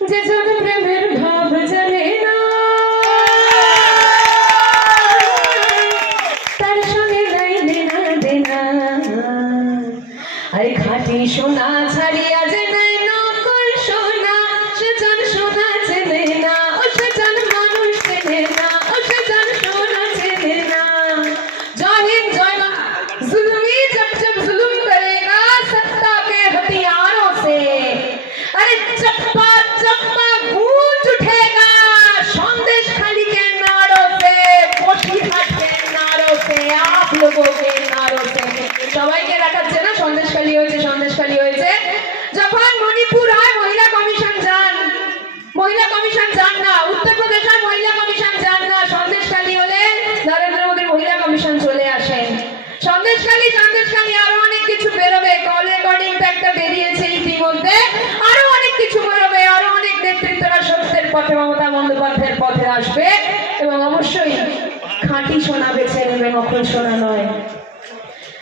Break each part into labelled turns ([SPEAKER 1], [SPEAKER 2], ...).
[SPEAKER 1] যে জন প্রেমের ভাব জানে তার সঙ্গে নাই দেনা দেনা। আরে খাঁটি সোনা ছাড়িয়া যে সবাইকে দেখাচ্ছে না, সন্দেশখালি হয়েছে সন্দেশখালি হয়েছে। যখন মণিপুর হয়, মহিলা কমিশন যান। মহিলা কমিশন যান না উত্তরপ্রদেশ হয়, মহিলা কমিশন যান না। সন্দেশখালি হলে নরেন্দ্র মোদীর মহিলা কমিশন চলে আসেন সন্দেশখালি সন্দেশখালি, আরও অনেক কিছু বেরোবে। কল রেকর্ডিংটা একটা বেরিয়েছে ইতিমধ্যে। আরও অনেক কিছু বেরোবে, আরও অনেক নেতৃত্বরা সত্যের পথে মমতা বন্দ্যোপাধ্যায়ের পথে আসবে। এবং অবশ্যই খাঁটি সোনা বেছে নেবে, নকল সোনা নয়।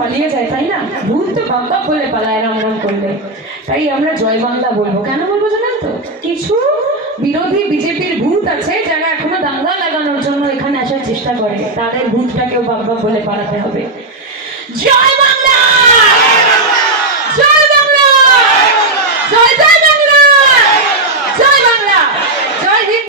[SPEAKER 1] পালিয়ে যায়, তাই না? ভূত তো বাবা বলে পালায়, রাম রাম করলে। তাই আমরা জয় বাংলা বলব। কেন বলব জানেন তো? কিছু বিরোধী বিজেপির ভূত আছে যারা এখনও দাঙ্গা লাগানোর জন্য এখানে আসার চেষ্টা করে। তাদের ভূতটাকেও বাবা বলে পালাতে হবে। জয়